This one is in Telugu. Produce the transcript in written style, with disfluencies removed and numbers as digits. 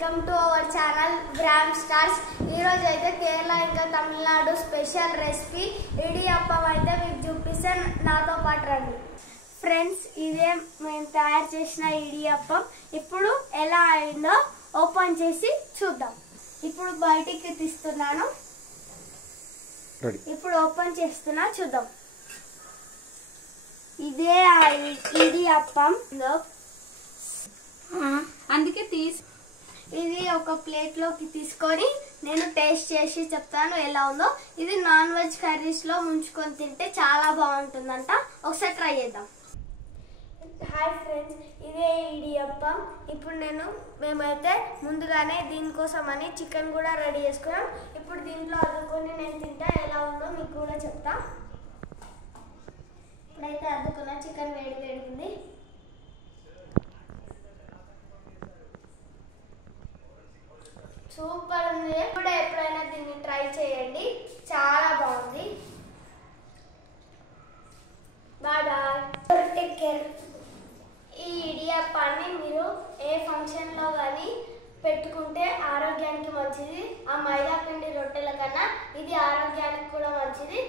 Welcome to our channel gram stars. ఈరోజు అయితే కేరళ ఇంకా తమిళనాడు స్పెషల్ రెసిపీ ఇడియప్పం అయితే మీకు చూపిస్తాను. నాతో పాటు రండి ఫ్రెండ్స్. ఇదే మేము తయారు చేసిన ఇడియప్పం. ఇప్పుడు ఎలా అయిందో ఓపెన్ చేసి చూద్దాం. ఇప్పుడు బయటికి తీస్తున్నాను. ఇప్పుడు ఓపెన్ చేస్తున్నా, చూద్దాం. ఇదే ఇడియప్పం. అందుకే ఇది ఒక ప్లేట్ లోకి తీసుకొని నేను టేస్ట్ చేసి చెప్తాను ఎలా ఉందో. ఇది నాన్ వెజ్ కర్రీస్ లో ముంచుకొని తింటే చాలా బాగుంటుందంట. ఒకసారి ట్రై చేద్దాం. హాయ్ ఫ్రెండ్స్, ఇదే ఇడియప్పం. ఇప్పుడు మేమైతే ముందుగానే దీనికోసం అని చికెన్ కూడా రెడీ చేసుకున్నాం. ఇప్పుడు దీంట్లో అద్దుకొని నేను తింటా, ఎలా ఉందో మీకు కూడా చెప్తా. ఇప్పుడైతే అద్దుకున్న చికెన్ వేడివేడుంది. సూపర్ ఉంది. కూడా ఎప్పుడైనా దీన్ని ట్రై చేయండి, చాలా బాగుంది. Bye bye, take care. ఈ ఇడియప్పాన్ని మీరు ఏ ఫంక్షన్లో కానీ పెట్టుకుంటే ఆరోగ్యానికి మంచిది. ఆ మైదా పిండి రొట్టెల కన్నా ఇది ఆరోగ్యానికి కూడా మంచిది.